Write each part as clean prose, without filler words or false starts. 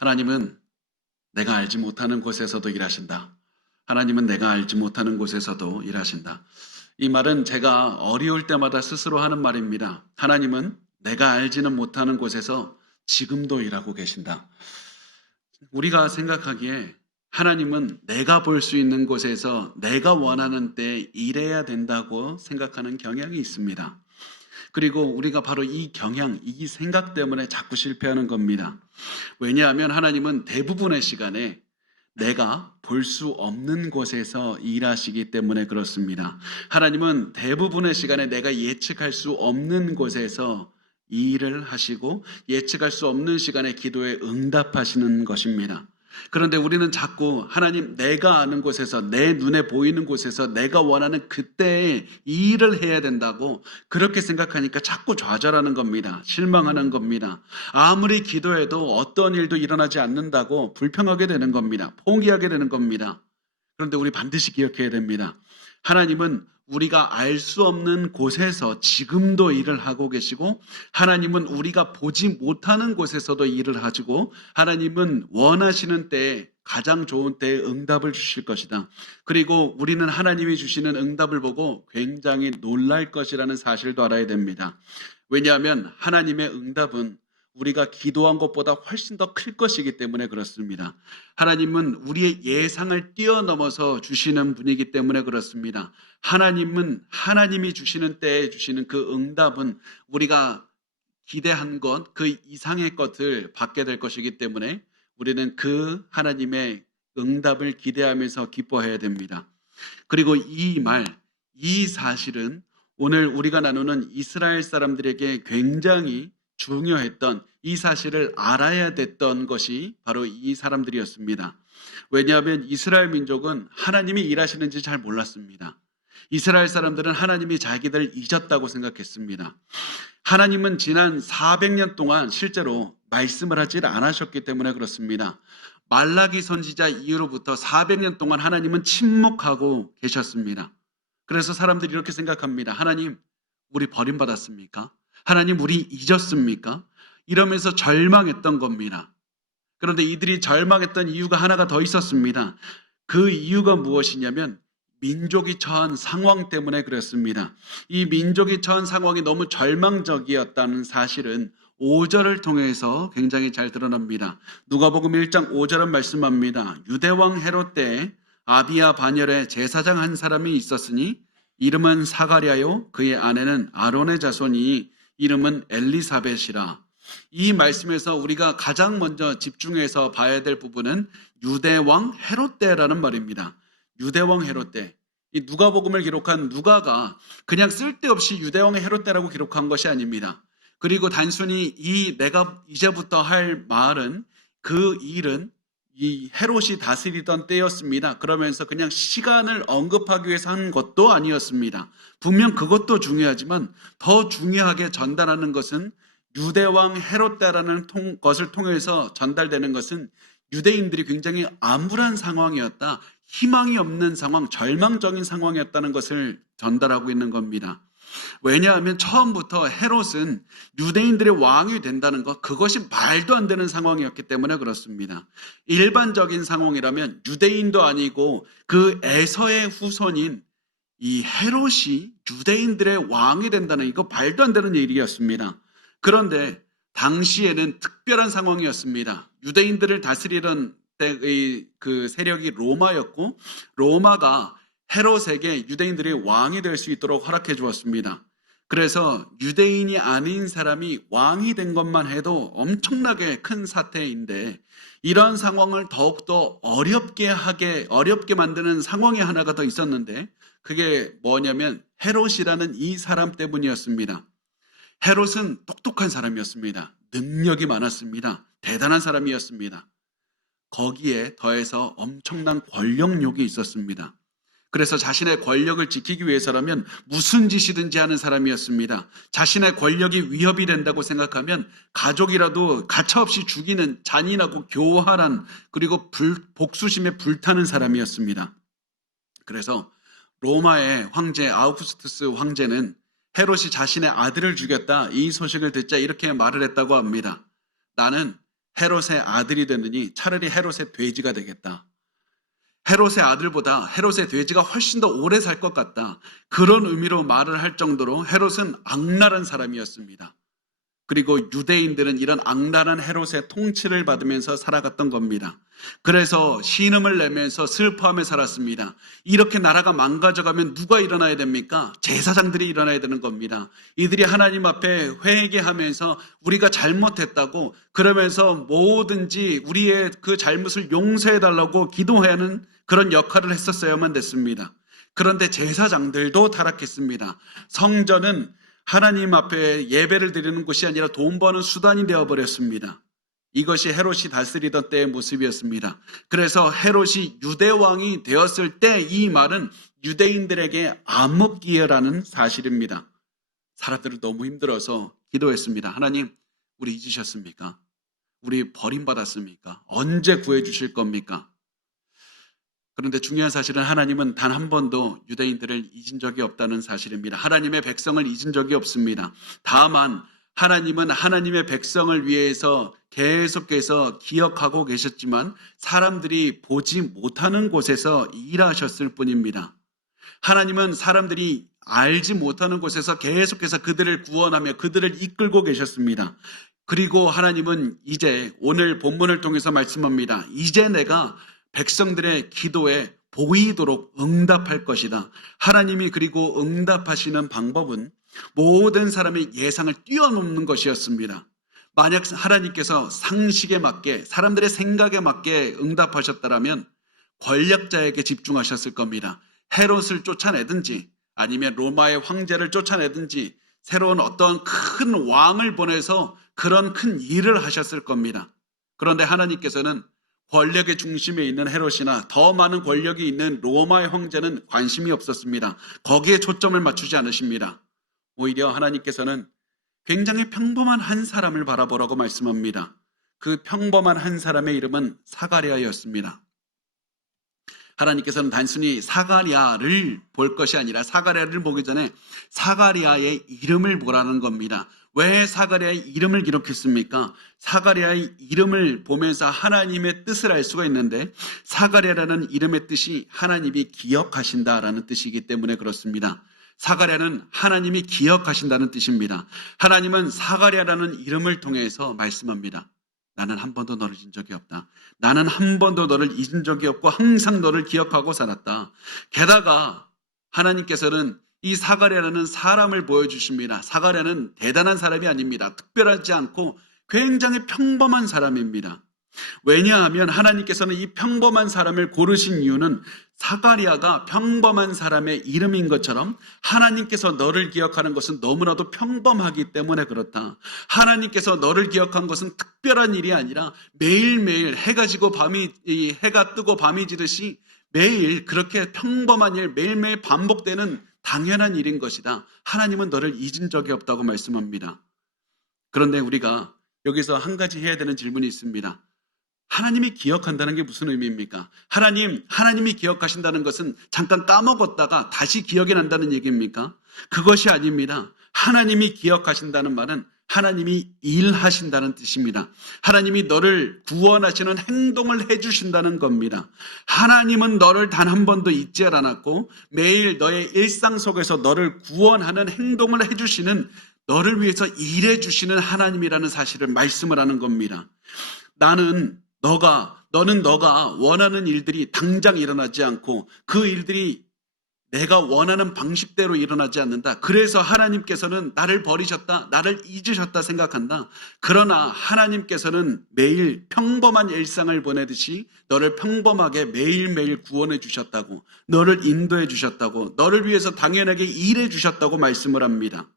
하나님은 내가 알지 못하는 곳에서도 일하신다. 하나님은 내가 알지 못하는 곳에서도 일하신다. 이 말은 제가 어려울 때마다 스스로 하는 말입니다. 하나님은 내가 알지는 못하는 곳에서 지금도 일하고 계신다. 우리가 생각하기에 하나님은 내가 볼 수 있는 곳에서 내가 원하는 때 일해야 된다고 생각하는 경향이 있습니다. 그리고 우리가 바로 이 경향, 이 생각 때문에 자꾸 실패하는 겁니다. 왜냐하면 하나님은 대부분의 시간에 내가 볼 수 없는 곳에서 일하시기 때문에 그렇습니다. 하나님은 대부분의 시간에 내가 예측할 수 없는 곳에서 일을 하시고 예측할 수 없는 시간에 기도에 응답하시는 것입니다. 그런데 우리는 자꾸 하나님 내가 아는 곳에서 내 눈에 보이는 곳에서 내가 원하는 그때에 이 일을 해야 된다고 그렇게 생각하니까 자꾸 좌절하는 겁니다. 실망하는 겁니다. 아무리 기도해도 어떤 일도 일어나지 않는다고 불평하게 되는 겁니다. 포기하게 되는 겁니다. 그런데 우리 반드시 기억해야 됩니다. 하나님은 우리가 알 수 없는 곳에서 지금도 일을 하고 계시고 하나님은 우리가 보지 못하는 곳에서도 일을 하시고 하나님은 원하시는 때에 가장 좋은 때에 응답을 주실 것이다. 그리고 우리는 하나님이 주시는 응답을 보고 굉장히 놀랄 것이라는 사실도 알아야 됩니다. 왜냐하면 하나님의 응답은 우리가 기도한 것보다 훨씬 더 클 것이기 때문에 그렇습니다. 하나님은 우리의 예상을 뛰어넘어서 주시는 분이기 때문에 그렇습니다. 하나님은 하나님이 주시는 때에 주시는 그 응답은 우리가 기대한 것, 그 이상의 것을 받게 될 것이기 때문에 우리는 그 하나님의 응답을 기대하면서 기뻐해야 됩니다. 그리고 이 사실은 오늘 우리가 나누는 이스라엘 사람들에게 굉장히 중요했던 이 사실을 알아야 됐던 것이 바로 이 사람들이었습니다. 왜냐하면 이스라엘 민족은 하나님이 일하시는지 잘 몰랐습니다. 이스라엘 사람들은 하나님이 자기들 잊었다고 생각했습니다. 하나님은 지난 400년 동안 실제로 말씀을 하지 않으셨기 때문에 그렇습니다. 말라기 선지자 이후로부터 400년 동안 하나님은 침묵하고 계셨습니다. 그래서 사람들이 이렇게 생각합니다. 하나님, 우리 버림받았습니까? 하나님, 우리 잊었습니까? 이러면서 절망했던 겁니다. 그런데 이들이 절망했던 이유가 하나가 더 있었습니다. 그 이유가 무엇이냐면 민족이 처한 상황 때문에 그랬습니다. 이 민족이 처한 상황이 너무 절망적이었다는 사실은 5절을 통해서 굉장히 잘 드러납니다. 누가복음 1장 5절은 말씀합니다. 유대왕 헤롯 때 아비야 반열에 제사장 한 사람이 있었으니 이름은 사가랴요 그의 아내는 아론의 자손이 이름은 엘리사벳이라. 이 말씀에서 우리가 가장 먼저 집중해서 봐야 될 부분은 유대왕 헤롯 때라는 말입니다. 유대왕 헤롯 때. 이 누가복음을 기록한 누가가 그냥 쓸데없이 유대왕 헤롯 때라고 기록한 것이 아닙니다. 그리고 단순히 내가 이제부터 할 말은 그 일은 이 헤롯이 다스리던 때였습니다. 그러면서 그냥 시간을 언급하기 위해서 한 것도 아니었습니다. 분명 그것도 중요하지만 더 중요하게 전달하는 것은 유대왕 헤롯 때라는 것을 통해서 전달되는 것은 유대인들이 굉장히 암울한 상황이었다. 희망이 없는 상황, 절망적인 상황이었다는 것을 전달하고 있는 겁니다. 왜냐하면 처음부터 헤롯은 유대인들의 왕이 된다는 것, 그것이 말도 안 되는 상황이었기 때문에 그렇습니다. 일반적인 상황이라면 유대인도 아니고 그 에서의 후손인 이 헤롯이 유대인들의 왕이 된다는 이거 말도 안 되는 일이었습니다. 그런데 당시에는 특별한 상황이었습니다. 유대인들을 다스리던 때의 그 세력이 로마였고 로마가 헤롯에게 유대인들이 왕이 될 수 있도록 허락해 주었습니다. 그래서 유대인이 아닌 사람이 왕이 된 것만 해도 엄청나게 큰 사태인데 이러한 상황을 더욱더 어렵게 만드는 상황이 하나가 더 있었는데 그게 뭐냐면 헤롯이라는 이 사람 때문이었습니다. 헤롯은 똑똑한 사람이었습니다. 능력이 많았습니다. 대단한 사람이었습니다. 거기에 더해서 엄청난 권력욕이 있었습니다. 그래서 자신의 권력을 지키기 위해서라면 무슨 짓이든지 하는 사람이었습니다. 자신의 권력이 위협이 된다고 생각하면 가족이라도 가차없이 죽이는 잔인하고 교활한 그리고 복수심에 불타는 사람이었습니다. 그래서 로마의 황제 아우구스투스 황제는 헤롯이 자신의 아들을 죽였다 이 소식을 듣자 이렇게 말을 했다고 합니다. 나는 헤롯의 아들이 되느니 차라리 헤롯의 돼지가 되겠다. 헤롯의 아들보다 헤롯의 돼지가 훨씬 더 오래 살 것 같다. 그런 의미로 말을 할 정도로 헤롯은 악랄한 사람이었습니다. 그리고 유대인들은 이런 악랄한 헤롯의 통치를 받으면서 살아갔던 겁니다. 그래서 신음을 내면서 슬퍼하며 살았습니다. 이렇게 나라가 망가져가면 누가 일어나야 됩니까? 제사장들이 일어나야 되는 겁니다. 이들이 하나님 앞에 회개하면서 우리가 잘못했다고 그러면서 뭐든지 우리의 그 잘못을 용서해달라고 기도하는 그런 역할을 했었어야만 됐습니다. 그런데 제사장들도 타락했습니다. 성전은 하나님 앞에 예배를 드리는 곳이 아니라 돈 버는 수단이 되어버렸습니다. 이것이 헤롯이 다스리던 때의 모습이었습니다. 그래서 헤롯이 유대왕이 되었을 때 이 말은 유대인들에게 암흑기회라는 사실입니다. 사람들은 너무 힘들어서 기도했습니다. 하나님, 우리 잊으셨습니까? 우리 버림받았습니까? 언제 구해주실 겁니까? 그런데 중요한 사실은 하나님은 단 한 번도 유대인들을 잊은 적이 없다는 사실입니다. 하나님의 백성을 잊은 적이 없습니다. 다만 하나님은 하나님의 백성을 위해서 계속해서 기억하고 계셨지만 사람들이 보지 못하는 곳에서 일하셨을 뿐입니다. 하나님은 사람들이 알지 못하는 곳에서 계속해서 그들을 구원하며 그들을 이끌고 계셨습니다. 그리고 하나님은 이제 오늘 본문을 통해서 말씀합니다. 이제 내가 백성들의 기도에 보이도록 응답할 것이다. 하나님이 그리고 응답하시는 방법은 모든 사람의 예상을 뛰어넘는 것이었습니다. 만약 하나님께서 상식에 맞게 사람들의 생각에 맞게 응답하셨다면 권력자에게 집중하셨을 겁니다. 헤롯을 쫓아내든지 아니면 로마의 황제를 쫓아내든지 새로운 어떤 큰 왕을 보내서 그런 큰 일을 하셨을 겁니다. 그런데 하나님께서는 권력의 중심에 있는 헤롯이나 더 많은 권력이 있는 로마의 황제는 관심이 없었습니다. 거기에 초점을 맞추지 않으십니다. 오히려 하나님께서는 굉장히 평범한 한 사람을 바라보라고 말씀합니다. 그 평범한 한 사람의 이름은 사가랴였습니다. 하나님께서는 단순히 사가랴를 볼 것이 아니라 사가랴를 보기 전에 사가랴의 이름을 보라는 겁니다. 왜 사가랴의 이름을 기록했습니까? 사가랴의 이름을 보면서 하나님의 뜻을 알 수가 있는데 사가랴라는 이름의 뜻이 하나님이 기억하신다라는 뜻이기 때문에 그렇습니다. 사가랴는 하나님이 기억하신다는 뜻입니다. 하나님은 사가랴라는 이름을 통해서 말씀합니다. 나는 한 번도 너를 잊은 적이 없다. 나는 한 번도 너를 잊은 적이 없고 항상 너를 기억하고 살았다. 게다가 하나님께서는 이 사가랴라는 사람을 보여주십니다. 사가랴는 대단한 사람이 아닙니다. 특별하지 않고 굉장히 평범한 사람입니다. 왜냐하면 하나님께서는 이 평범한 사람을 고르신 이유는 사가랴가 평범한 사람의 이름인 것처럼 하나님께서 너를 기억하는 것은 너무나도 평범하기 때문에 그렇다. 하나님께서 너를 기억한 것은 특별한 일이 아니라 매일매일 해가 뜨고 밤이 지듯이 매일 그렇게 평범한 일, 매일매일 반복되는 당연한 일인 것이다. 하나님은 너를 잊은 적이 없다고 말씀합니다. 그런데 우리가 여기서 한 가지 해야 되는 질문이 있습니다. 하나님이 기억한다는 게 무슨 의미입니까? 하나님이 기억하신다는 것은 잠깐 까먹었다가 다시 기억이 난다는 얘기입니까? 그것이 아닙니다. 하나님이 기억하신다는 말은 하나님이 일하신다는 뜻입니다. 하나님이 너를 구원하시는 행동을 해주신다는 겁니다. 하나님은 너를 단 한 번도 잊지 않았고 매일 너의 일상 속에서 너를 구원하는 행동을 해주시는 너를 위해서 일해주시는 하나님이라는 사실을 말씀을 하는 겁니다. 너는 너가 원하는 일들이 당장 일어나지 않고 그 일들이 내가 원하는 방식대로 일어나지 않는다. 그래서 하나님께서는 나를 버리셨다, 나를 잊으셨다 생각한다. 그러나 하나님께서는 매일 평범한 일상을 보내듯이 너를 평범하게 매일매일 구원해 주셨다고, 너를 인도해 주셨다고, 너를 위해서 당연하게 일해 주셨다고 말씀을 합니다.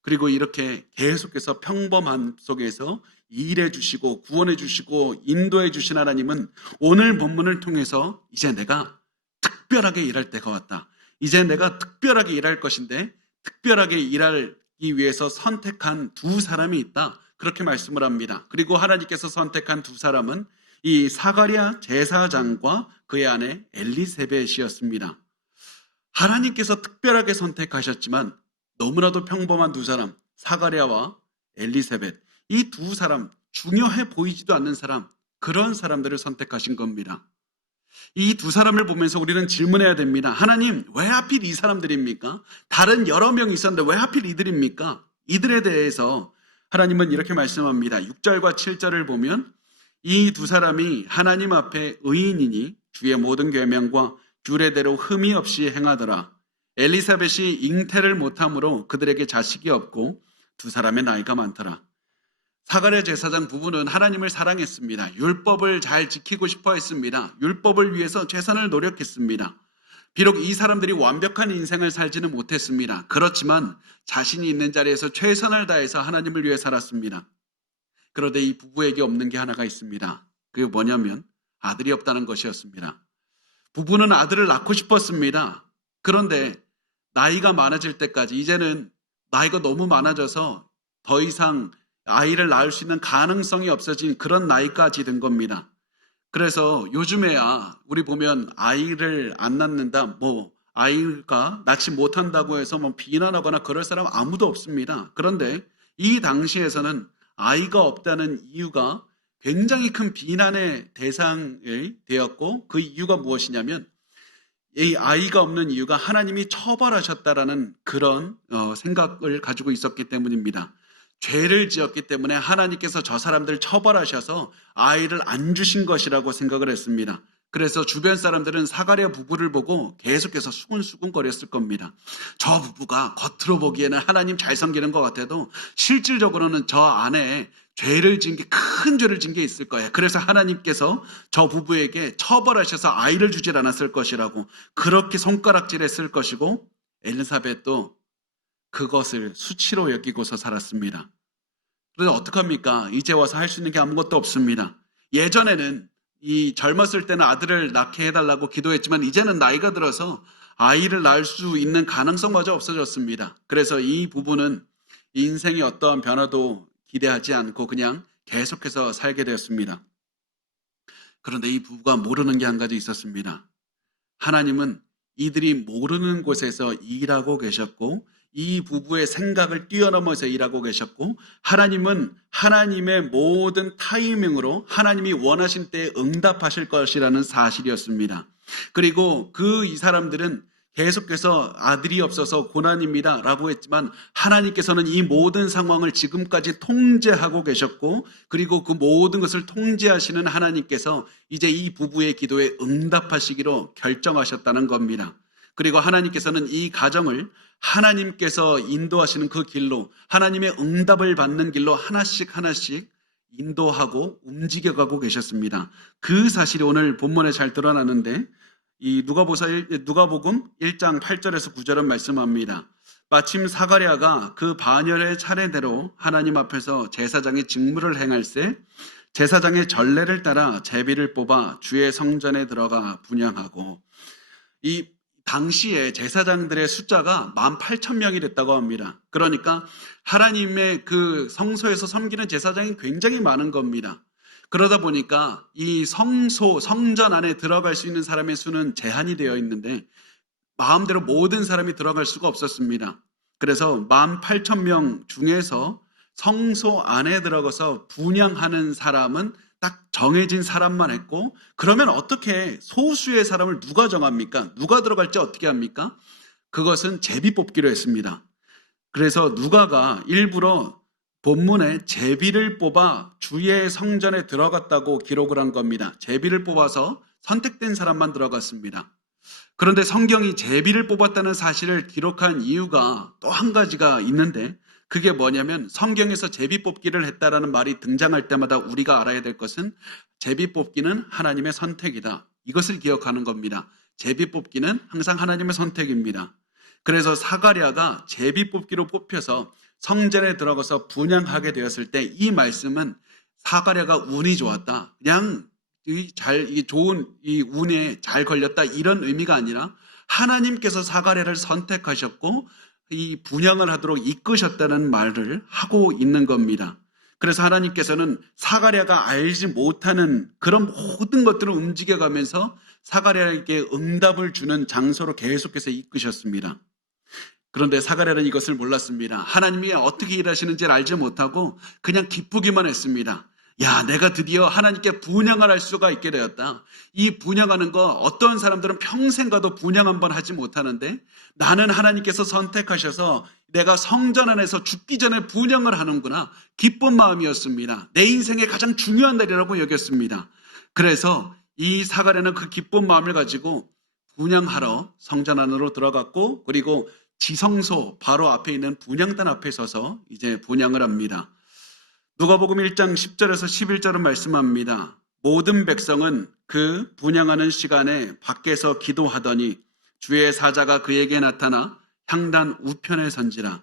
그리고 이렇게 계속해서 평범한 속에서 일해 주시고 구원해 주시고 인도해 주신 하나님은 오늘 본문을 통해서 이제 내가 특별하게 일할 때가 왔다. 이제 내가 특별하게 일할 것인데 특별하게 일하기 위해서 선택한 두 사람이 있다. 그렇게 말씀을 합니다. 그리고 하나님께서 선택한 두 사람은 이 사가랴 제사장과 그의 아내 엘리세벳이었습니다. 하나님께서 특별하게 선택하셨지만 너무나도 평범한 두 사람, 사가랴와 엘리세벳, 이 두 사람 중요해 보이지도 않는 사람, 그런 사람들을 선택하신 겁니다. 이 두 사람을 보면서 우리는 질문해야 됩니다. 하나님, 왜 하필 이 사람들입니까? 다른 여러 명이 있었는데 왜 하필 이들입니까? 이들에 대해서 하나님은 이렇게 말씀합니다. 6절과 7절을 보면 이 두 사람이 하나님 앞에 의인이니 주의 모든 계명과 규례대로 흠이 없이 행하더라. 엘리사벳이 잉태를 못함으로 그들에게 자식이 없고 두 사람의 나이가 많더라. 사가랴 제사장 부부는 하나님을 사랑했습니다. 율법을 잘 지키고 싶어 했습니다. 율법을 위해서 최선을 노력했습니다. 비록 이 사람들이 완벽한 인생을 살지는 못했습니다. 그렇지만 자신이 있는 자리에서 최선을 다해서 하나님을 위해 살았습니다. 그런데 이 부부에게 없는 게 하나가 있습니다. 그게 뭐냐면 아들이 없다는 것이었습니다. 부부는 아들을 낳고 싶었습니다. 그런데 나이가 많아질 때까지 이제는 나이가 너무 많아져서 더 이상 아이를 낳을 수 있는 가능성이 없어진 그런 나이까지 된 겁니다. 그래서 요즘에야 우리 보면 아이를 안 낳는다, 아이가 낳지 못한다고 해서 비난하거나 그럴 사람 아무도 없습니다. 그런데 이 당시에서는 아이가 없다는 이유가 굉장히 큰 비난의 대상이 되었고 그 이유가 무엇이냐면 이 아이가 없는 이유가 하나님이 처벌하셨다라는 그런 생각을 가지고 있었기 때문입니다. 죄를 지었기 때문에 하나님께서 저 사람들을 처벌하셔서 아이를 안 주신 것이라고 생각을 했습니다. 그래서 주변 사람들은 사가랴 부부를 보고 계속해서 수근수근 거렸을 겁니다. 저 부부가 겉으로 보기에는 하나님 잘 섬기는 것 같아도 실질적으로는 저 안에 죄를 지은 게 큰 죄를 지은 게 있을 거예요. 그래서 하나님께서 저 부부에게 처벌하셔서 아이를 주질 않았을 것이라고 그렇게 손가락질했을 것이고 엘리사벳도 그것을 수치로 여기고서 살았습니다. 그래서 어떡합니까? 이제 와서 할 수 있는 게 아무것도 없습니다. 예전에는 이 젊었을 때는 아들을 낳게 해달라고 기도했지만 이제는 나이가 들어서 아이를 낳을 수 있는 가능성마저 없어졌습니다. 그래서 이 부부는 인생의 어떠한 변화도 기대하지 않고 그냥 계속해서 살게 되었습니다. 그런데 이 부부가 모르는 게 한 가지 있었습니다. 하나님은 이들이 모르는 곳에서 일하고 계셨고 이 부부의 생각을 뛰어넘어서 일하고 계셨고 하나님은 하나님의 모든 타이밍으로 하나님이 원하신 때에 응답하실 것이라는 사실이었습니다. 그리고 이 사람들은 계속해서 아들이 없어서 고난입니다 라고 했지만 하나님께서는 이 모든 상황을 지금까지 통제하고 계셨고 그리고 그 모든 것을 통제하시는 하나님께서 이제 이 부부의 기도에 응답하시기로 결정하셨다는 겁니다. 그리고 하나님께서는 이 가정을 하나님께서 인도하시는 그 길로 하나님의 응답을 받는 길로 하나씩 인도하고 움직여가고 계셨습니다. 그 사실이 오늘 본문에 잘 드러나는데 이 누가복음 1장 8절에서 9절은 말씀합니다. 마침 사가랴가 그 반열의 차례대로 하나님 앞에서 제사장의 직무를 행할세 제사장의 전례를 따라 제비를 뽑아 주의 성전에 들어가 분향하고 이 당시에 제사장들의 숫자가 18,000명이 됐다고 합니다. 그러니까 하나님의 그 성소에서 섬기는 제사장이 굉장히 많은 겁니다. 그러다 보니까 이 성전 안에 들어갈 수 있는 사람의 수는 제한이 되어 있는데 마음대로 모든 사람이 들어갈 수가 없었습니다. 그래서 18,000명 중에서 성소 안에 들어가서 분향하는 사람은 딱 정해진 사람만 했고 그러면 어떻게 소수의 사람을 누가 정합니까? 누가 들어갈지 어떻게 합니까? 그것은 제비 뽑기로 했습니다. 그래서 누가가 일부러 본문에 제비를 뽑아 주의 성전에 들어갔다고 기록을 한 겁니다. 제비를 뽑아서 선택된 사람만 들어갔습니다. 그런데 성경이 제비를 뽑았다는 사실을 기록한 이유가 또 한 가지가 있는데 그게 뭐냐면 성경에서 제비 뽑기를 했다라는 말이 등장할 때마다 우리가 알아야 될 것은 제비 뽑기는 하나님의 선택이다. 이것을 기억하는 겁니다. 제비 뽑기는 항상 하나님의 선택입니다. 그래서 사가랴가 제비 뽑기로 뽑혀서 성전에 들어가서 분향하게 되었을 때 이 말씀은 사가랴가 운이 좋았다. 그냥 좋은 이 운에 잘 걸렸다 이런 의미가 아니라 하나님께서 사가랴를 선택하셨고 이 분향을 하도록 이끄셨다는 말을 하고 있는 겁니다. 그래서 하나님께서는 사가랴가 알지 못하는 그런 모든 것들을 움직여가면서 사가랴에게 응답을 주는 장소로 계속해서 이끄셨습니다. 그런데 사가랴는 이것을 몰랐습니다. 하나님이 어떻게 일하시는지를 알지 못하고 그냥 기쁘기만 했습니다. 야, 내가 드디어 하나님께 분향을 할 수가 있게 되었다. 이 분향하는 거 어떤 사람들은 평생 가도 분향 한번 하지 못하는데 나는 하나님께서 선택하셔서 내가 성전 안에서 죽기 전에 분향을 하는구나. 기쁜 마음이었습니다. 내 인생의 가장 중요한 날이라고 여겼습니다. 그래서 이 사가랴는 그 기쁜 마음을 가지고 분향하러 성전 안으로 들어갔고, 그리고 지성소 바로 앞에 있는 분향단 앞에 서서 이제 분향을 합니다. 누가복음 1장 10절에서 11절은 말씀합니다. 모든 백성은 그 분향하는 시간에 밖에서 기도하더니 주의 사자가 그에게 나타나 향단 우편에 선지라.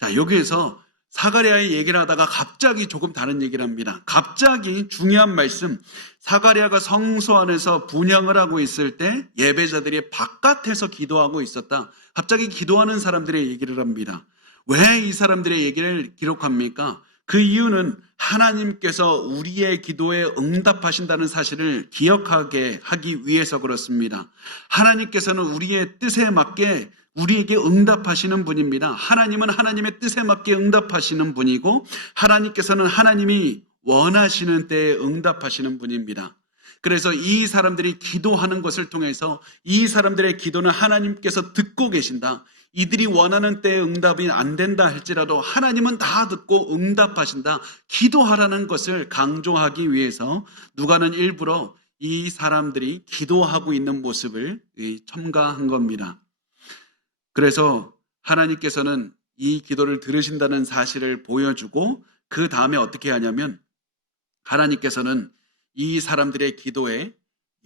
자, 여기에서 사가랴의 얘기를 하다가 갑자기 조금 다른 얘기를 합니다. 갑자기 중요한 말씀, 사가랴가 성소 안에서 분향을 하고 있을 때 예배자들이 바깥에서 기도하고 있었다. 갑자기 기도하는 사람들의 얘기를 합니다. 왜 이 사람들의 얘기를 기록합니까? 그 이유는 하나님께서 우리의 기도에 응답하신다는 사실을 기억하게 하기 위해서 그렇습니다. 하나님께서는 우리의 뜻에 맞게 우리에게 응답하시는 분입니다. 하나님은 하나님의 뜻에 맞게 응답하시는 분이고, 하나님께서는 하나님이 원하시는 때에 응답하시는 분입니다. 그래서 이 사람들이 기도하는 것을 통해서 이 사람들의 기도는 하나님께서 듣고 계신다. 이들이 원하는 때에 응답이 안 된다 할지라도 하나님은 다 듣고 응답하신다. 기도하라는 것을 강조하기 위해서 누가는 일부러 이 사람들이 기도하고 있는 모습을 첨가한 겁니다. 그래서 하나님께서는 이 기도를 들으신다는 사실을 보여주고, 그 다음에 어떻게 하냐면 하나님께서는 이 사람들의 기도에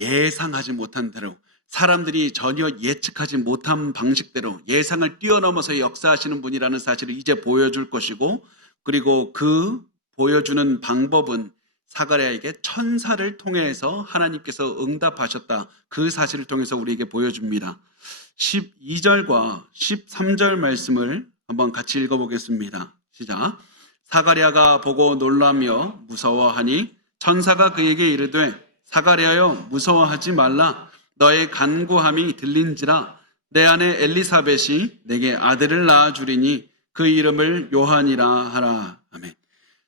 예상하지 못한 대로, 사람들이 전혀 예측하지 못한 방식대로 예상을 뛰어넘어서 역사하시는 분이라는 사실을 이제 보여줄 것이고, 그리고 그 보여주는 방법은 사가랴에게 천사를 통해서 하나님께서 응답하셨다. 그 사실을 통해서 우리에게 보여줍니다. 12절과 13절 말씀을 한번 같이 읽어보겠습니다. 시작. 사가랴가 보고 놀라며 무서워하니 천사가 그에게 이르되 사가랴여 무서워하지 말라. 너의 간구함이 들린지라. 내 아내 엘리사벳이 내게 아들을 낳아주리니 그 이름을 요한이라 하라. 아멘.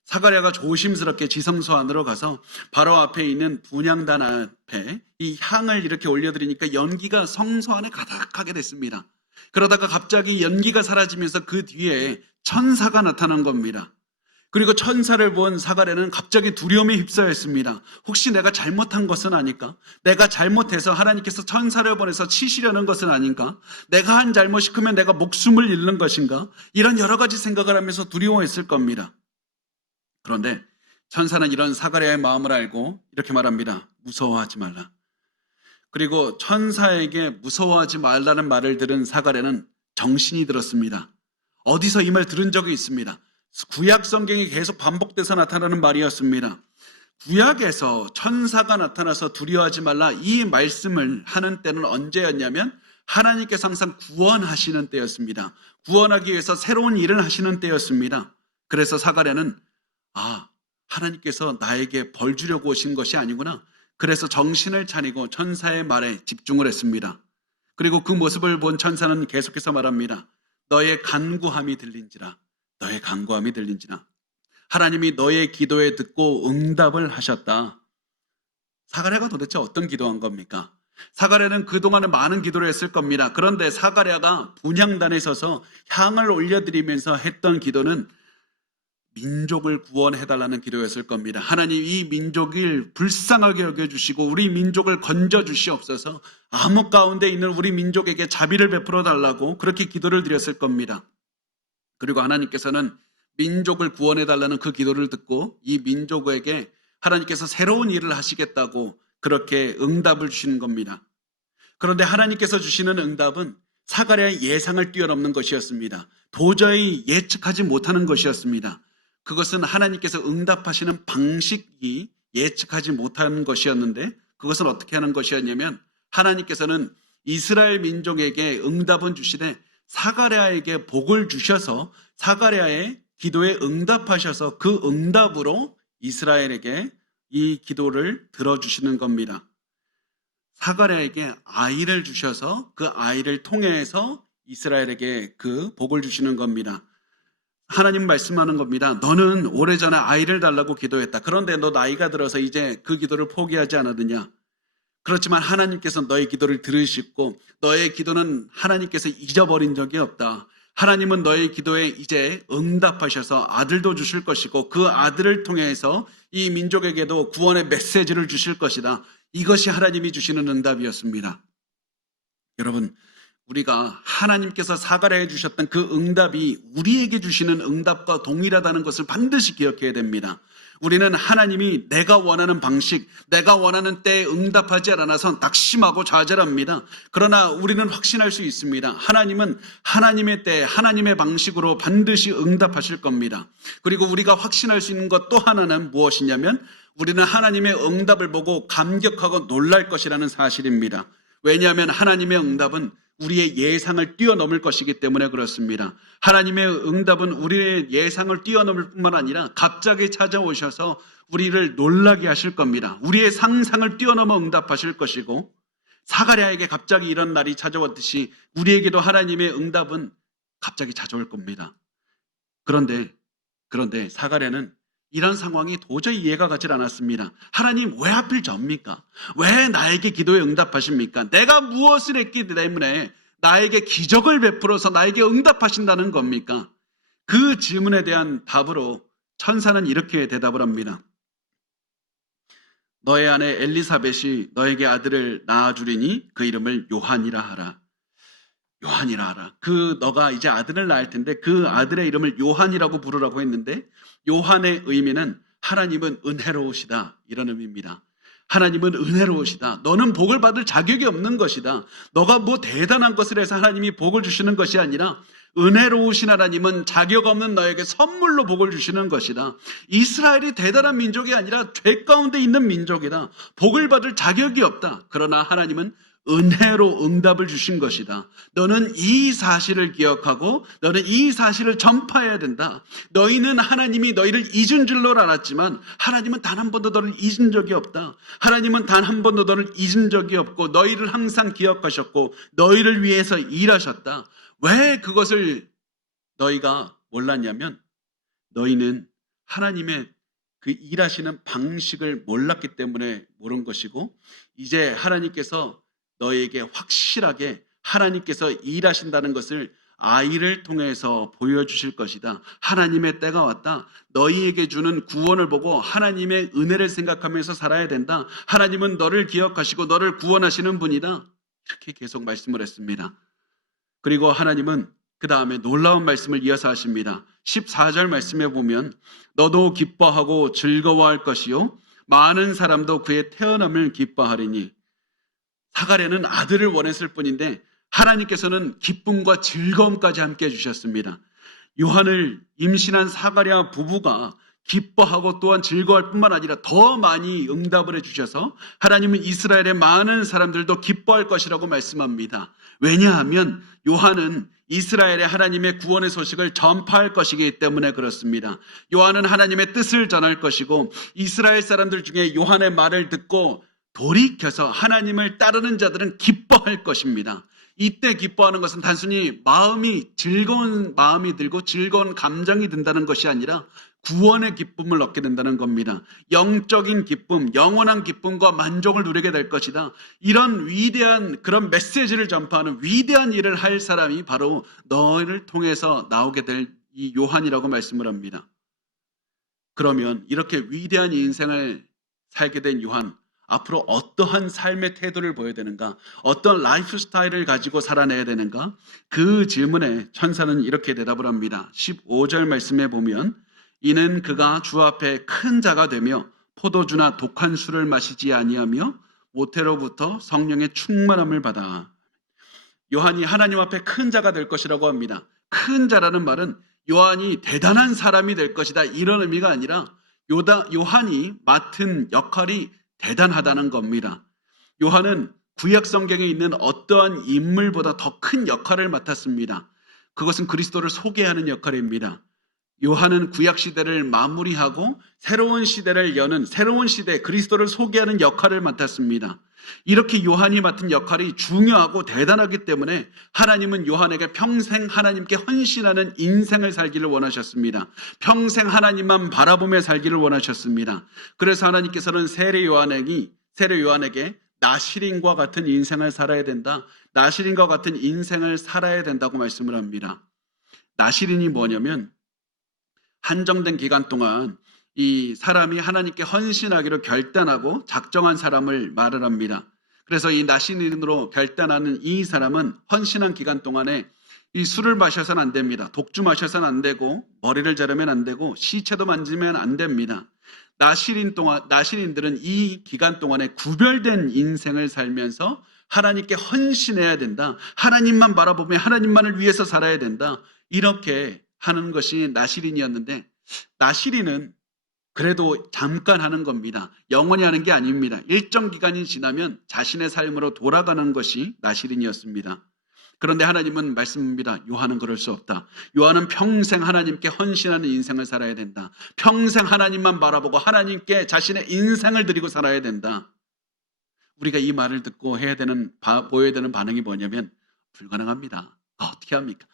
사가랴가 조심스럽게 지성소 안으로 가서 바로 앞에 있는 분향단 앞에 이 향을 이렇게 올려드리니까 연기가 성소 안에 가득하게 됐습니다. 그러다가 갑자기 연기가 사라지면서 그 뒤에 천사가 나타난 겁니다. 그리고 천사를 본 사가랴는 갑자기 두려움에 휩싸였습니다. 혹시 내가 잘못한 것은 아닐까? 내가 잘못해서 하나님께서 천사를 보내서 치시려는 것은 아닌가? 내가 한 잘못이 크면 내가 목숨을 잃는 것인가? 이런 여러 가지 생각을 하면서 두려워했을 겁니다. 그런데 천사는 이런 사가랴의 마음을 알고 이렇게 말합니다. 무서워하지 말라. 그리고 천사에게 무서워하지 말라는 말을 들은 사가랴는 정신이 들었습니다. 어디서 이 말 들은 적이 있습니다. 구약 성경에 계속 반복돼서 나타나는 말이었습니다. 구약에서 천사가 나타나서 두려워하지 말라 이 말씀을 하는 때는 언제였냐면 하나님께서 항상 구원하시는 때였습니다. 구원하기 위해서 새로운 일을 하시는 때였습니다. 그래서 사가랴는 하나님께서 나에게 벌 주려고 오신 것이 아니구나. 그래서 정신을 차리고 천사의 말에 집중을 했습니다. 그리고 그 모습을 본 천사는 계속해서 말합니다. 너의 간구함이 들린지라. 너의 간구함이 들린지라. 하나님이 너의 기도에 듣고 응답을 하셨다. 사가랴가 도대체 어떤 기도한 겁니까? 사가랴는 그동안은 많은 기도를 했을 겁니다. 그런데 사가랴가 분향단에 서서 향을 올려드리면서 했던 기도는 민족을 구원해달라는 기도였을 겁니다. 하나님 이 민족을 불쌍하게 여겨주시고 우리 민족을 건져주시옵소서. 암흑 가운데 있는 우리 민족에게 자비를 베풀어 달라고 그렇게 기도를 드렸을 겁니다. 그리고 하나님께서는 민족을 구원해달라는 그 기도를 듣고 이 민족에게 하나님께서 새로운 일을 하시겠다고 그렇게 응답을 주시는 겁니다. 그런데 하나님께서 주시는 응답은 사가랴의 예상을 뛰어넘는 것이었습니다. 도저히 예측하지 못하는 것이었습니다. 그것은 하나님께서 응답하시는 방식이 예측하지 못하는 것이었는데 그것을 어떻게 하는 것이었냐면 하나님께서는 이스라엘 민족에게 응답은 주시되 사가랴에게 복을 주셔서 사가랴의 기도에 응답하셔서 그 응답으로 이스라엘에게 이 기도를 들어주시는 겁니다. 사가랴에게 아이를 주셔서 그 아이를 통해서 이스라엘에게 그 복을 주시는 겁니다. 하나님 말씀하는 겁니다. 너는 오래전에 아이를 달라고 기도했다. 그런데 너 나이가 들어서 이제 그 기도를 포기하지 않았느냐? 그렇지만 하나님께서 너의 기도를 들으시고 너의 기도는 하나님께서 잊어버린 적이 없다. 하나님은 너의 기도에 이제 응답하셔서 아들도 주실 것이고 그 아들을 통해서 이 민족에게도 구원의 메시지를 주실 것이다. 이것이 하나님이 주시는 응답이었습니다. 여러분, 우리가 하나님께서 사가랴에 주셨던 그 응답이 우리에게 주시는 응답과 동일하다는 것을 반드시 기억해야 됩니다. 우리는 하나님이 내가 원하는 방식, 내가 원하는 때에 응답하지 않아서 낙심하고 좌절합니다. 그러나 우리는 확신할 수 있습니다. 하나님은 하나님의 때, 하나님의 방식으로 반드시 응답하실 겁니다. 그리고 우리가 확신할 수 있는 것 또 하나는 무엇이냐면 우리는 하나님의 응답을 보고 감격하고 놀랄 것이라는 사실입니다. 왜냐하면 하나님의 응답은 우리의 예상을 뛰어넘을 것이기 때문에 그렇습니다. 하나님의 응답은 우리의 예상을 뛰어넘을 뿐만 아니라 갑자기 찾아오셔서 우리를 놀라게 하실 겁니다. 우리의 상상을 뛰어넘어 응답하실 것이고 사가랴에게 갑자기 이런 날이 찾아왔듯이 우리에게도 하나님의 응답은 갑자기 찾아올 겁니다. 그런데 사가랴는 이런 상황이 도저히 이해가 가질 않았습니다. 하나님 왜 하필 접니까? 왜 나에게 기도에 응답하십니까? 내가 무엇을 했기 때문에 나에게 기적을 베풀어서 나에게 응답하신다는 겁니까? 그 질문에 대한 답으로 천사는 이렇게 대답을 합니다. 너의 아내 엘리사벳이 너에게 아들을 낳아주리니 그 이름을 요한이라 하라. 요한이라 하라. 너가 이제 아들을 낳을 텐데 그 아들의 이름을 요한이라고 부르라고 했는데 요한의 의미는 하나님은 은혜로우시다 이런 의미입니다. 하나님은 은혜로우시다. 너는 복을 받을 자격이 없는 것이다. 너가 뭐 대단한 것을 해서 하나님이 복을 주시는 것이 아니라 은혜로우신 하나님은 자격 없는 너에게 선물로 복을 주시는 것이다. 이스라엘이 대단한 민족이 아니라 죄 가운데 있는 민족이다. 복을 받을 자격이 없다. 그러나 하나님은 은혜로 응답을 주신 것이다. 너는 이 사실을 기억하고 너는 이 사실을 전파해야 된다. 너희는 하나님이 너희를 잊은 줄로 알았지만 하나님은 단 한 번도 너를 잊은 적이 없다. 하나님은 단 한 번도 너를 잊은 적이 없고 너희를 항상 기억하셨고 너희를 위해서 일하셨다. 왜 그것을 너희가 몰랐냐면 너희는 하나님의 그 일하시는 방식을 몰랐기 때문에 모른 것이고 이제 하나님께서 너에게 확실하게 하나님께서 일하신다는 것을 아이를 통해서 보여주실 것이다. 하나님의 때가 왔다. 너희에게 주는 구원을 보고 하나님의 은혜를 생각하면서 살아야 된다. 하나님은 너를 기억하시고 너를 구원하시는 분이다. 이렇게 계속 말씀을 했습니다. 그리고 하나님은 그 다음에 놀라운 말씀을 이어서 하십니다. 14절 말씀에 보면 너도 기뻐하고 즐거워할 것이요 많은 사람도 그의 태어남을 기뻐하리니 사가랴는 아들을 원했을 뿐인데 하나님께서는 기쁨과 즐거움까지 함께 해주셨습니다. 요한을 임신한 사가랴 부부가 기뻐하고 또한 즐거워할 뿐만 아니라 더 많이 응답을 해주셔서 하나님은 이스라엘의 많은 사람들도 기뻐할 것이라고 말씀합니다. 왜냐하면 요한은 이스라엘의 하나님의 구원의 소식을 전파할 것이기 때문에 그렇습니다. 요한은 하나님의 뜻을 전할 것이고 이스라엘 사람들 중에 요한의 말을 듣고 돌이켜서 하나님을 따르는 자들은 기뻐할 것입니다. 이때 기뻐하는 것은 단순히 즐거운 마음이 들고 즐거운 감정이 든다는 것이 아니라 구원의 기쁨을 얻게 된다는 겁니다. 영적인 기쁨, 영원한 기쁨과 만족을 누리게 될 것이다. 이런 위대한 그런 메시지를 전파하는 위대한 일을 할 사람이 바로 너희를 통해서 나오게 될 이 요한이라고 말씀을 합니다. 그러면 이렇게 위대한 인생을 살게 된 요한, 앞으로 어떠한 삶의 태도를 보여야 되는가? 어떤 라이프 스타일을 가지고 살아내야 되는가? 그 질문에 천사는 이렇게 대답을 합니다. 15절 말씀에 보면 이는 그가 주 앞에 큰 자가 되며 포도주나 독한 술을 마시지 아니하며 모태로부터 성령의 충만함을 받아. 요한이 하나님 앞에 큰 자가 될 것이라고 합니다. 큰 자라는 말은 요한이 대단한 사람이 될 것이다 이런 의미가 아니라 요한이 맡은 역할이 대단하다는 겁니다. 요한은 구약 성경에 있는 어떠한 인물보다 더 큰 역할을 맡았습니다. 그것은 그리스도를 소개하는 역할입니다. 요한은 구약 시대를 마무리하고 새로운 시대를 여는 새로운 시대 그리스도를 소개하는 역할을 맡았습니다. 이렇게 요한이 맡은 역할이 중요하고 대단하기 때문에 하나님은 요한에게 평생 하나님께 헌신하는 인생을 살기를 원하셨습니다. 평생 하나님만 바라보며 살기를 원하셨습니다. 그래서 하나님께서는 세례 요한에게 나시린과 같은 인생을 살아야 된다. 나시린과 같은 인생을 살아야 된다고 말씀을 합니다. 나시린이 뭐냐면 한정된 기간 동안 이 사람이 하나님께 헌신하기로 결단하고 작정한 사람을 말을 합니다. 그래서 이 나시린으로 결단하는 이 사람은 헌신한 기간 동안에 이 술을 마셔서는 안 됩니다. 독주 마셔서는 안 되고 머리를 자르면 안 되고 시체도 만지면 안 됩니다. 나시린들은 이 기간 동안에 구별된 인생을 살면서 하나님께 헌신해야 된다. 하나님만 바라보며 하나님만을 위해서 살아야 된다. 이렇게 하는 것이 나시린이었는데 나시린은 그래도 잠깐 하는 겁니다. 영원히 하는 게 아닙니다. 일정 기간이 지나면 자신의 삶으로 돌아가는 것이 나시린이었습니다. 그런데 하나님은 말씀합니다. 요한은 그럴 수 없다. 요한은 평생 하나님께 헌신하는 인생을 살아야 된다. 평생 하나님만 바라보고 하나님께 자신의 인생을 드리고 살아야 된다. 우리가 이 말을 듣고 보여야 되는 반응이 뭐냐면 불가능합니다. 어떻게 합니까?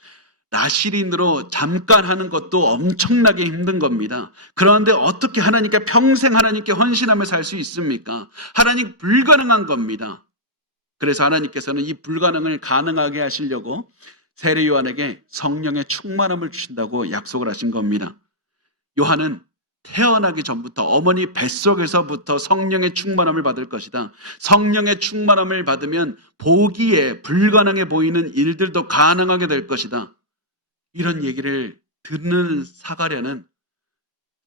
나시린으로 잠깐 하는 것도 엄청나게 힘든 겁니다. 그런데 어떻게 하나님께 평생 하나님께 헌신하며 살 수 있습니까? 하나님 불가능한 겁니다. 그래서 하나님께서는 이 불가능을 가능하게 하시려고 세례 요한에게 성령의 충만함을 주신다고 약속을 하신 겁니다. 요한은 태어나기 전부터 어머니 뱃속에서부터 성령의 충만함을 받을 것이다. 성령의 충만함을 받으면 보기에 불가능해 보이는 일들도 가능하게 될 것이다. 이런 얘기를 듣는 사가랴는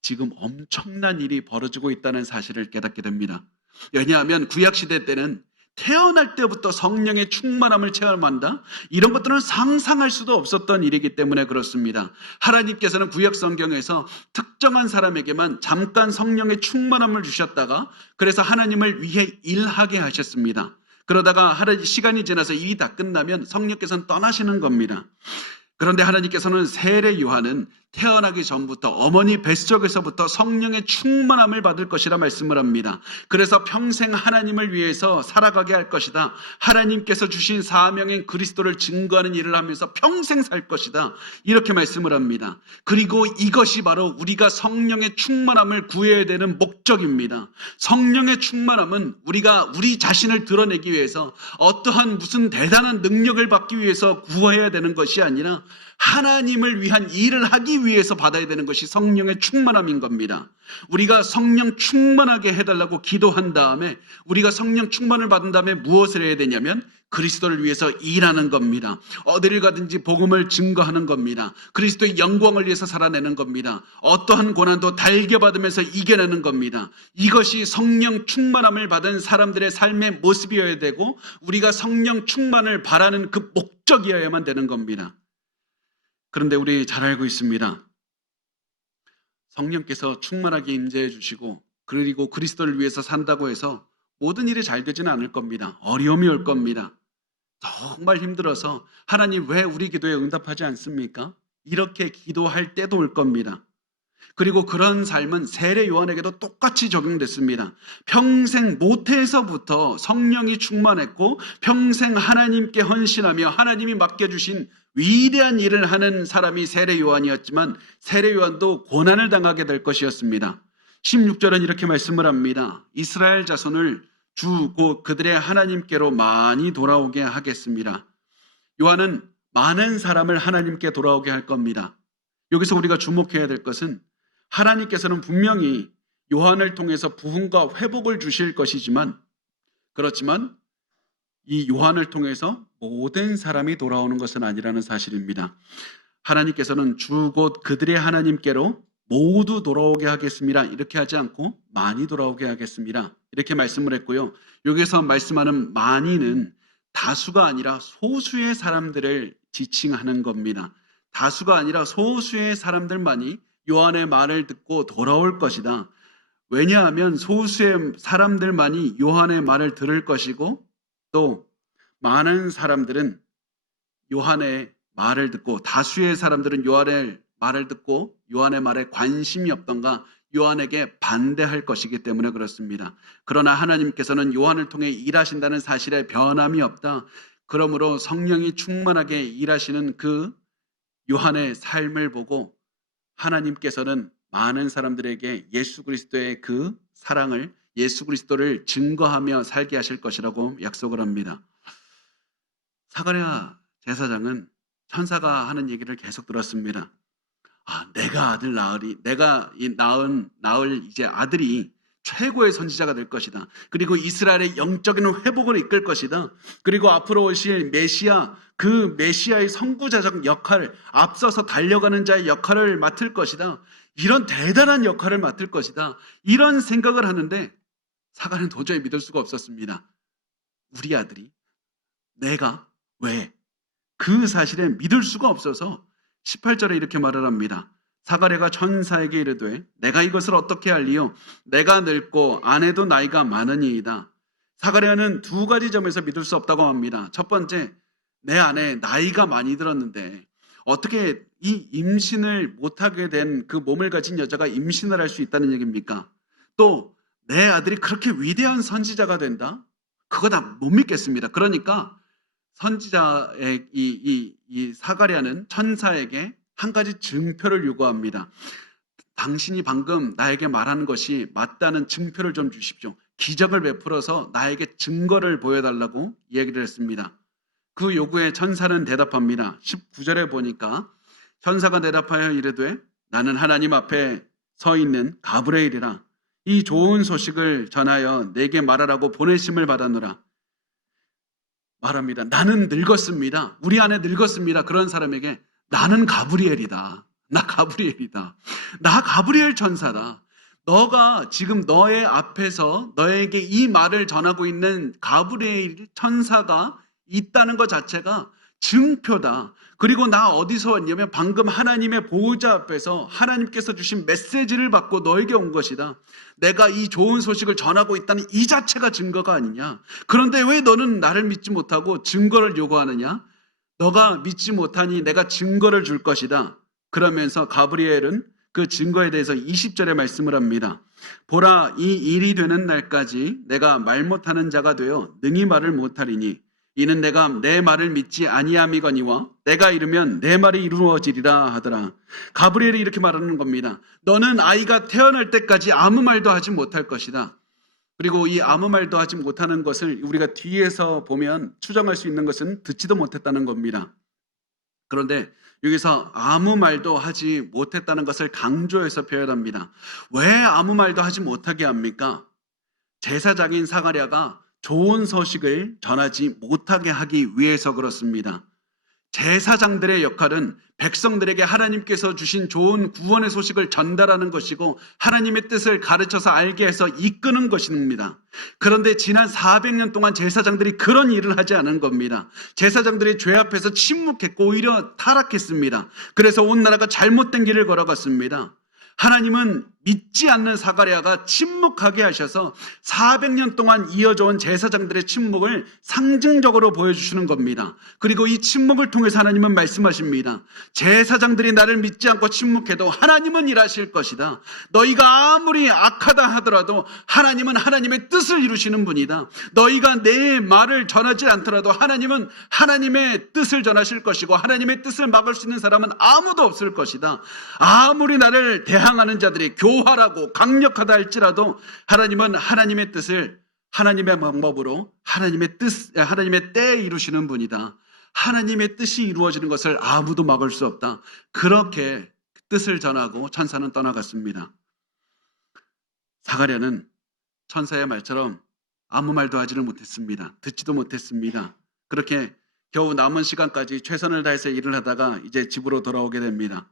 지금 엄청난 일이 벌어지고 있다는 사실을 깨닫게 됩니다. 왜냐하면 구약시대 때는 태어날 때부터 성령의 충만함을 체험한다? 이런 것들은 상상할 수도 없었던 일이기 때문에 그렇습니다. 하나님께서는 구약 성경에서 특정한 사람에게만 잠깐 성령의 충만함을 주셨다가 그래서 하나님을 위해 일하게 하셨습니다. 그러다가 시간이 지나서 일이 다 끝나면 성령께서는 떠나시는 겁니다. 그런데 하나님께서는 세례 요한은 태어나기 전부터 어머니 뱃속에서부터 성령의 충만함을 받을 것이라 말씀을 합니다. 그래서 평생 하나님을 위해서 살아가게 할 것이다. 하나님께서 주신 사명인 그리스도를 증거하는 일을 하면서 평생 살 것이다. 이렇게 말씀을 합니다. 그리고 이것이 바로 우리가 성령의 충만함을 구해야 되는 목적입니다. 성령의 충만함은 우리가 우리 자신을 드러내기 위해서 어떠한 무슨 대단한 능력을 받기 위해서 구해야 되는 것이 아니라 하나님을 위한 일을 하기 위해서 받아야 되는 것이 성령의 충만함인 겁니다. 우리가 성령 충만하게 해달라고 기도한 다음에 우리가 성령 충만을 받은 다음에 무엇을 해야 되냐면 그리스도를 위해서 일하는 겁니다. 어디를 가든지 복음을 증거하는 겁니다. 그리스도의 영광을 위해서 살아내는 겁니다. 어떠한 고난도 달겨받으면서 이겨내는 겁니다. 이것이 성령 충만함을 받은 사람들의 삶의 모습이어야 되고 우리가 성령 충만을 바라는 그 목적이어야만 되는 겁니다. 그런데 우리 잘 알고 있습니다. 성령께서 충만하게 임재해 주시고 그리고 그리스도를 위해서 산다고 해서 모든 일이 잘 되지는 않을 겁니다. 어려움이 올 겁니다. 정말 힘들어서 하나님 왜 우리 기도에 응답하지 않습니까? 이렇게 기도할 때도 올 겁니다. 그리고 그런 삶은 세례 요한에게도 똑같이 적용됐습니다. 평생 모태에서부터 성령이 충만했고 평생 하나님께 헌신하며 하나님이 맡겨주신 위대한 일을 하는 사람이 세례 요한이었지만 세례 요한도 고난을 당하게 될 것이었습니다. 16절은 이렇게 말씀을 합니다. 이스라엘 자손을 주 곧 그들의 하나님께로 많이 돌아오게 하겠습니다. 요한은 많은 사람을 하나님께 돌아오게 할 겁니다. 여기서 우리가 주목해야 될 것은 하나님께서는 분명히 요한을 통해서 부흥과 회복을 주실 것이지만 그렇지만 이 요한을 통해서 모든 사람이 돌아오는 것은 아니라는 사실입니다. 하나님께서는 주 곧 그들의 하나님께로 모두 돌아오게 하겠습니다. 이렇게 하지 않고 많이 돌아오게 하겠습니다. 이렇게 말씀을 했고요. 여기서 말씀하는 많이는 다수가 아니라 소수의 사람들을 지칭하는 겁니다. 다수가 아니라 소수의 사람들만이 요한의 말을 듣고 돌아올 것이다. 왜냐하면 소수의 사람들만이 요한의 말을 들을 것이고 또 많은 사람들은 요한의 말을 듣고 다수의 사람들은 요한의 말을 듣고 요한의 말에 관심이 없던가 요한에게 반대할 것이기 때문에 그렇습니다. 그러나 하나님께서는 요한을 통해 일하신다는 사실에 변함이 없다. 그러므로 성령이 충만하게 일하시는 그 요한의 삶을 보고 하나님께서는 많은 사람들에게 예수 그리스도의 그 사랑을, 예수 그리스도를 증거하며 살게 하실 것이라고 약속을 합니다. 사가랴 제사장은 천사가 하는 얘기를 계속 들었습니다. 내가 아들 낳으리, 내가 낳을 이제 아들이 최고의 선지자가 될 것이다. 그리고 이스라엘의 영적인 회복을 이끌 것이다. 그리고 앞으로 오실 메시아, 그 메시아의 선구자적 역할, 앞서서 달려가는 자의 역할을 맡을 것이다. 이런 대단한 역할을 맡을 것이다. 이런 생각을 하는데 사가는 도저히 믿을 수가 없었습니다. 우리 아들이, 내가 왜? 그 사실에 믿을 수가 없어서 18절에 이렇게 말을 합니다. 사가랴가 천사에게 이르되 내가 이것을 어떻게 알리요? 내가 늙고 아내도 나이가 많으니이다. 사가랴는 두 가지 점에서 믿을 수 없다고 합니다. 첫 번째, 내 아내 나이가 많이 들었는데 어떻게 이 임신을 못하게 된 그 몸을 가진 여자가 임신을 할 수 있다는 얘기입니까? 또 내 아들이 그렇게 위대한 선지자가 된다? 그거 다 못 믿겠습니다. 그러니까 선지자의 이 사가랴는 천사에게 한 가지 증표를 요구합니다. 당신이 방금 나에게 말하는 것이 맞다는 증표를 좀 주십시오. 기적을 베풀어서 나에게 증거를 보여달라고 얘기를 했습니다. 그 요구에 천사는 대답합니다. 19절에 보니까 천사가 대답하여 이르되 나는 하나님 앞에 서 있는 가브리엘이라. 이 좋은 소식을 전하여 내게 말하라고 보내심을 받았노라. 말합니다. 나는 늙었습니다. 우리 아내 늙었습니다. 그런 사람에게 나는 가브리엘이다. 나 가브리엘이다. 나 가브리엘 천사다. 너가 지금 너의 앞에서 너에게 이 말을 전하고 있는 가브리엘 천사가 있다는 것 자체가 증표다. 그리고 나 어디서 왔냐면 방금 하나님의 보호자 앞에서 하나님께서 주신 메시지를 받고 너에게 온 것이다. 내가 이 좋은 소식을 전하고 있다는 이 자체가 증거가 아니냐. 그런데 왜 너는 나를 믿지 못하고 증거를 요구하느냐? 너가 믿지 못하니 내가 증거를 줄 것이다. 그러면서 가브리엘은 그 증거에 대해서 20절에 말씀을 합니다. 보라, 이 일이 되는 날까지 내가 말 못하는 자가 되어 능히 말을 못하리니 이는 내가 내 말을 믿지 아니함이거니와 내가 이르면 내 말이 이루어지리라 하더라. 가브리엘이 이렇게 말하는 겁니다. 너는 아이가 태어날 때까지 아무 말도 하지 못할 것이다. 그리고 이 아무 말도 하지 못하는 것을 우리가 뒤에서 보면 추정할 수 있는 것은 듣지도 못했다는 겁니다. 그런데 여기서 아무 말도 하지 못했다는 것을 강조해서 표현합니다. 왜 아무 말도 하지 못하게 합니까? 제사장인 사가랴가 좋은 소식을 전하지 못하게 하기 위해서 그렇습니다. 제사장들의 역할은 백성들에게 하나님께서 주신 좋은 구원의 소식을 전달하는 것이고 하나님의 뜻을 가르쳐서 알게 해서 이끄는 것입니다. 그런데 지난 400년 동안 제사장들이 그런 일을 하지 않은 겁니다. 제사장들이 죄 앞에서 침묵했고 오히려 타락했습니다. 그래서 온 나라가 잘못된 길을 걸어갔습니다. 하나님은 믿지 않는 사가랴가 침묵하게 하셔서 400년 동안 이어져 온 제사장들의 침묵을 상징적으로 보여주시는 겁니다. 그리고 이 침묵을 통해서 하나님은 말씀하십니다. 제사장들이 나를 믿지 않고 침묵해도 하나님은 일하실 것이다. 너희가 아무리 악하다 하더라도 하나님은 하나님의 뜻을 이루시는 분이다. 너희가 내 말을 전하지 않더라도 하나님은 하나님의 뜻을 전하실 것이고 하나님의 뜻을 막을 수 있는 사람은 아무도 없을 것이다. 아무리 나를 대항하는 자들이 교활하고 강력하다 할지라도 하나님은 하나님의 뜻을 하나님의 방법으로 하나님의 때에 이루시는 분이다. 하나님의 뜻이 이루어지는 것을 아무도 막을 수 없다. 그렇게 뜻을 전하고 천사는 떠나갔습니다. 사가랴는 천사의 말처럼 아무 말도 하지를 못했습니다. 듣지도 못했습니다. 그렇게 겨우 남은 시간까지 최선을 다해서 일을 하다가 이제 집으로 돌아오게 됩니다.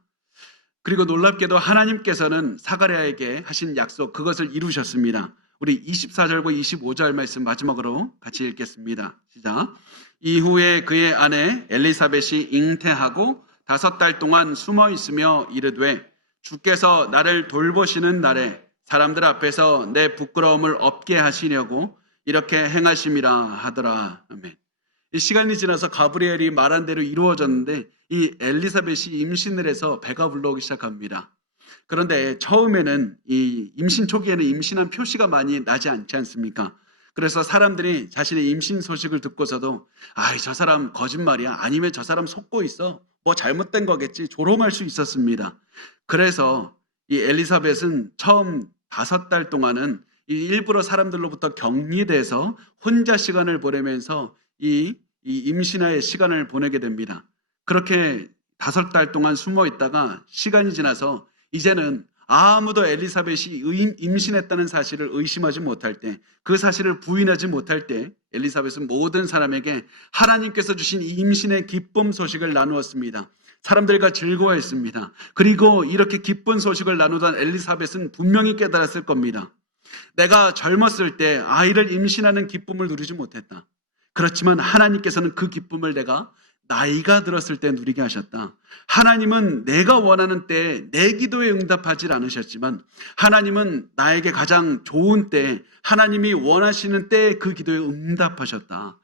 그리고 놀랍게도 하나님께서는 사가랴에게 하신 약속, 그것을 이루셨습니다. 우리 24절과 25절 말씀 마지막으로 같이 읽겠습니다. 시작. 이후에 그의 아내 엘리사벳이 잉태하고 5달 동안 숨어 있으며 이르되 주께서 나를 돌보시는 날에 사람들 앞에서 내 부끄러움을 없게 하시려고 이렇게 행하심이라 하더라. 아멘. 이 시간이 지나서 가브리엘이 말한 대로 이루어졌는데 이 엘리사벳이 임신을 해서 배가 불러오기 시작합니다. 그런데 처음에는 이 임신 초기에는 임신한 표시가 많이 나지 않지 않습니까? 그래서 사람들이 자신의 임신 소식을 듣고서도 아이, 저 사람 거짓말이야. 아니면 저 사람 속고 있어. 뭐 잘못된 거겠지. 조롱할 수 있었습니다. 그래서 이 엘리사벳은 처음 5달 동안은 이 일부러 사람들로부터 격리돼서 혼자 시간을 보내면서 이 임신의 시간을 보내게 됩니다. 그렇게 5달 동안 숨어 있다가 시간이 지나서 이제는 아무도 엘리사벳이 임신했다는 사실을 의심하지 못할 때, 그 사실을 부인하지 못할 때 엘리사벳은 모든 사람에게 하나님께서 주신 이 임신의 기쁨 소식을 나누었습니다. 사람들과 즐거워했습니다. 그리고 이렇게 기쁜 소식을 나누던 엘리사벳은 분명히 깨달았을 겁니다. 내가 젊었을 때 아이를 임신하는 기쁨을 누리지 못했다. 그렇지만 하나님께서는 그 기쁨을 내가 나이가 들었을 때 누리게 하셨다. 하나님은 내가 원하는 때에 내 기도에 응답하지 않으셨지만 하나님은 나에게 가장 좋은 때에 하나님이 원하시는 때에 그 기도에 응답하셨다.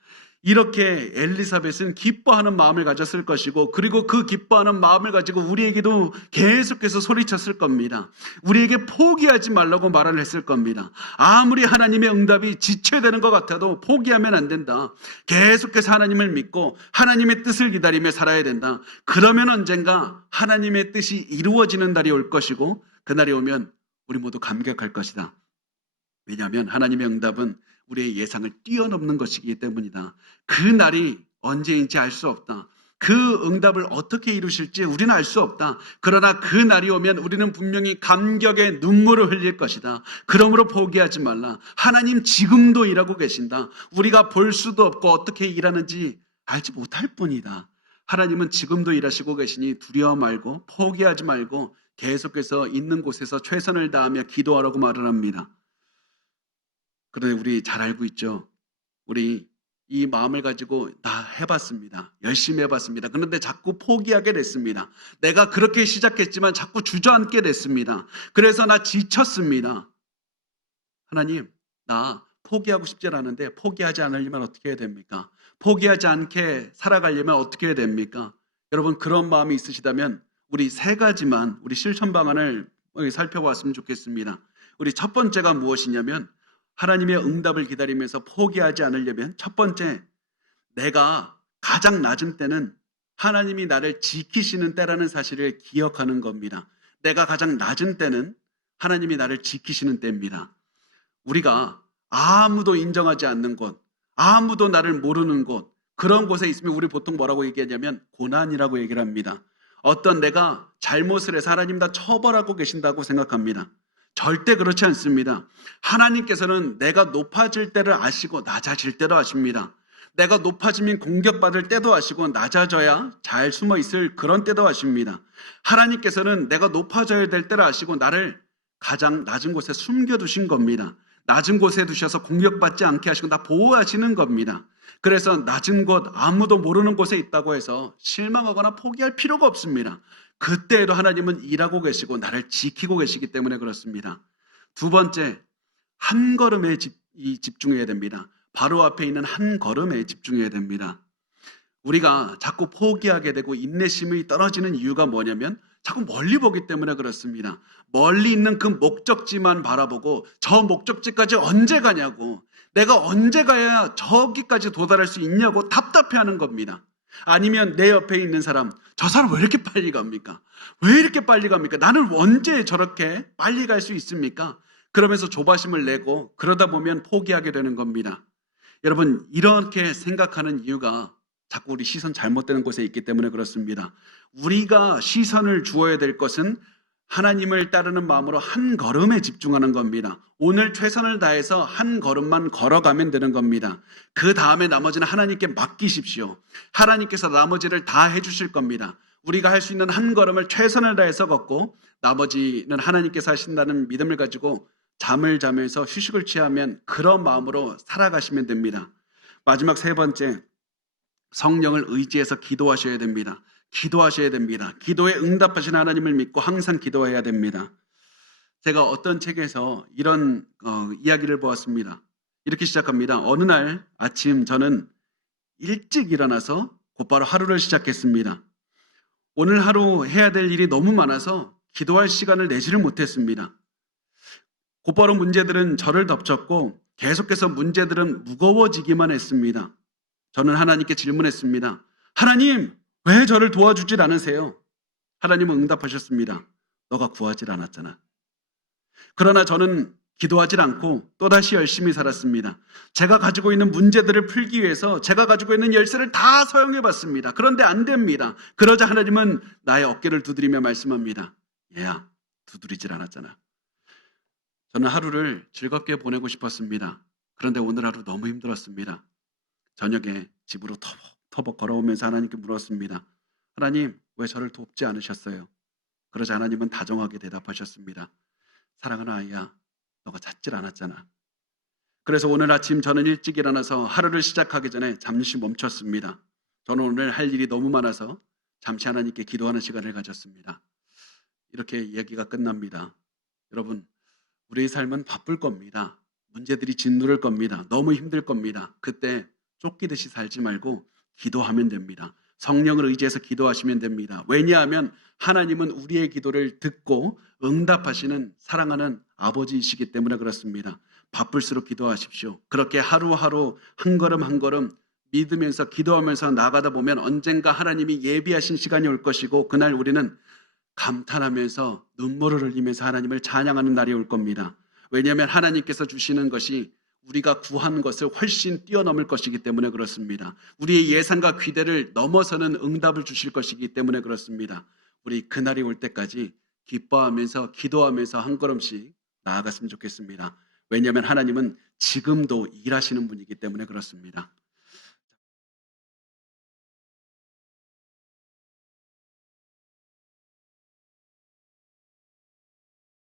이렇게 엘리사벳은 기뻐하는 마음을 가졌을 것이고, 그리고 그 기뻐하는 마음을 가지고 우리에게도 계속해서 소리쳤을 겁니다. 우리에게 포기하지 말라고 말을 했을 겁니다. 아무리 하나님의 응답이 지체되는 것 같아도 포기하면 안 된다. 계속해서 하나님을 믿고 하나님의 뜻을 기다리며 살아야 된다. 그러면 언젠가 하나님의 뜻이 이루어지는 날이 올 것이고, 그날이 오면 우리 모두 감격할 것이다. 왜냐하면 하나님의 응답은 우리의 예상을 뛰어넘는 것이기 때문이다. 그 날이 언제인지 알 수 없다. 그 응답을 어떻게 이루실지 우리는 알 수 없다. 그러나 그 날이 오면 우리는 분명히 감격의 눈물을 흘릴 것이다. 그러므로 포기하지 말라. 하나님 지금도 일하고 계신다. 우리가 볼 수도 없고 어떻게 일하는지 알지 못할 뿐이다. 하나님은 지금도 일하시고 계시니 두려워 말고 포기하지 말고 계속해서 있는 곳에서 최선을 다하며 기도하라고 말을 합니다. 그런데 우리 잘 알고 있죠. 우리 이 마음을 가지고 나 해봤습니다. 열심히 해봤습니다. 그런데 자꾸 포기하게 됐습니다. 내가 그렇게 시작했지만 자꾸 주저앉게 됐습니다. 그래서 나 지쳤습니다. 하나님, 나 포기하고 싶지 않은데 포기하지 않으려면 어떻게 해야 됩니까? 포기하지 않게 살아가려면 어떻게 해야 됩니까? 여러분, 그런 마음이 있으시다면 우리 3가지만 우리 실천 방안을 살펴봤으면 좋겠습니다. 우리 첫 번째가 무엇이냐면, 하나님의 응답을 기다리면서 포기하지 않으려면 첫 번째, 내가 가장 낮은 때는 하나님이 나를 지키시는 때라는 사실을 기억하는 겁니다. 내가 가장 낮은 때는 하나님이 나를 지키시는 때입니다. 우리가 아무도 인정하지 않는 곳, 아무도 나를 모르는 곳, 그런 곳에 있으면 우리 보통 뭐라고 얘기하냐면 고난이라고 얘기를 합니다. 어떤 내가 잘못을 해서 하나님 다 처벌하고 계신다고 생각합니다. 절대 그렇지 않습니다. 하나님께서는 내가 높아질 때를 아시고 낮아질 때도 아십니다. 내가 높아지면 공격받을 때도 아시고 낮아져야 잘 숨어 있을 그런 때도 아십니다. 하나님께서는 내가 높아져야 될 때를 아시고 나를 가장 낮은 곳에 숨겨두신 겁니다. 낮은 곳에 두셔서 공격받지 않게 하시고 나 보호하시는 겁니다. 그래서 낮은 곳, 아무도 모르는 곳에 있다고 해서 실망하거나 포기할 필요가 없습니다. 그때에도 하나님은 일하고 계시고 나를 지키고 계시기 때문에 그렇습니다. 두 번째, 한 걸음에 집중해야 됩니다. 바로 앞에 있는 한 걸음에 집중해야 됩니다. 우리가 자꾸 포기하게 되고 인내심이 떨어지는 이유가 뭐냐면 자꾸 멀리 보기 때문에 그렇습니다. 멀리 있는 그 목적지만 바라보고 저 목적지까지 언제 가냐고, 내가 언제 가야 저기까지 도달할 수 있냐고 답답해하는 겁니다. 아니면 내 옆에 있는 사람, 저 사람 왜 이렇게 빨리 갑니까? 왜 이렇게 빨리 갑니까? 나는 언제 저렇게 빨리 갈 수 있습니까? 그러면서 조바심을 내고 그러다 보면 포기하게 되는 겁니다. 여러분, 이렇게 생각하는 이유가 자꾸 우리 시선 잘못되는 곳에 있기 때문에 그렇습니다. 우리가 시선을 주어야 될 것은 하나님을 따르는 마음으로 한 걸음에 집중하는 겁니다. 오늘 최선을 다해서 한 걸음만 걸어가면 되는 겁니다. 그 다음에 나머지는 하나님께 맡기십시오. 하나님께서 나머지를 다 해주실 겁니다. 우리가 할 수 있는 한 걸음을 최선을 다해서 걷고 나머지는 하나님께서 하신다는 믿음을 가지고 잠을 자면서 휴식을 취하면 그런 마음으로 살아가시면 됩니다. 마지막 3번째, 성령을 의지해서 기도하셔야 됩니다. 기도하셔야 됩니다. 기도에 응답하신 하나님을 믿고 항상 기도해야 됩니다. 제가 어떤 책에서 이런 이야기를 보았습니다. 이렇게 시작합니다. 어느 날 아침 저는 일찍 일어나서 곧바로 하루를 시작했습니다. 오늘 하루 해야 될 일이 너무 많아서 기도할 시간을 내지를 못했습니다. 곧바로 문제들은 저를 덮쳤고 계속해서 문제들은 무거워지기만 했습니다. 저는 하나님께 질문했습니다. 하나님, 왜 저를 도와주질 않으세요? 하나님은 응답하셨습니다. 너가 구하질 않았잖아. 그러나 저는 기도하지 않고 또다시 열심히 살았습니다. 제가 가지고 있는 문제들을 풀기 위해서 제가 가지고 있는 열쇠를 다 사용해 봤습니다. 그런데 안 됩니다. 그러자 하나님은 나의 어깨를 두드리며 말씀합니다. 얘야, 두드리질 않았잖아. 저는 하루를 즐겁게 보내고 싶었습니다. 그런데 오늘 하루 너무 힘들었습니다. 저녁에 집으로 터벅터벅 걸어오면서 하나님께 물었습니다. 하나님, 왜 저를 돕지 않으셨어요? 그러자 하나님은 다정하게 대답하셨습니다. 사랑하는 아이야, 너가 찾질 않았잖아. 그래서 오늘 아침 저는 일찍 일어나서 하루를 시작하기 전에 잠시 멈췄습니다. 저는 오늘 할 일이 너무 많아서 잠시 하나님께 기도하는 시간을 가졌습니다. 이렇게 이야기가 끝납니다. 여러분, 우리의 삶은 바쁠 겁니다. 문제들이 짓누를 겁니다. 너무 힘들 겁니다. 그때 쫓기듯이 살지 말고 기도하면 됩니다. 성령을 의지해서 기도하시면 됩니다. 왜냐하면 하나님은 우리의 기도를 듣고 응답하시는 사랑하는 아버지이시기 때문에 그렇습니다. 바쁠수록 기도하십시오. 그렇게 하루하루 한 걸음 한 걸음 믿으면서 기도하면서 나가다 보면 언젠가 하나님이 예비하신 시간이 올 것이고 그날 우리는 감탄하면서 눈물을 흘리면서 하나님을 찬양하는 날이 올 겁니다. 왜냐하면 하나님께서 주시는 것이 우리가 구한 것을 훨씬 뛰어넘을 것이기 때문에 그렇습니다. 우리의 예상과 기대를 넘어서는 응답을 주실 것이기 때문에 그렇습니다. 우리 그날이 올 때까지 기뻐하면서 기도하면서 한 걸음씩 나아갔으면 좋겠습니다. 왜냐하면 하나님은 지금도 일하시는 분이기 때문에 그렇습니다.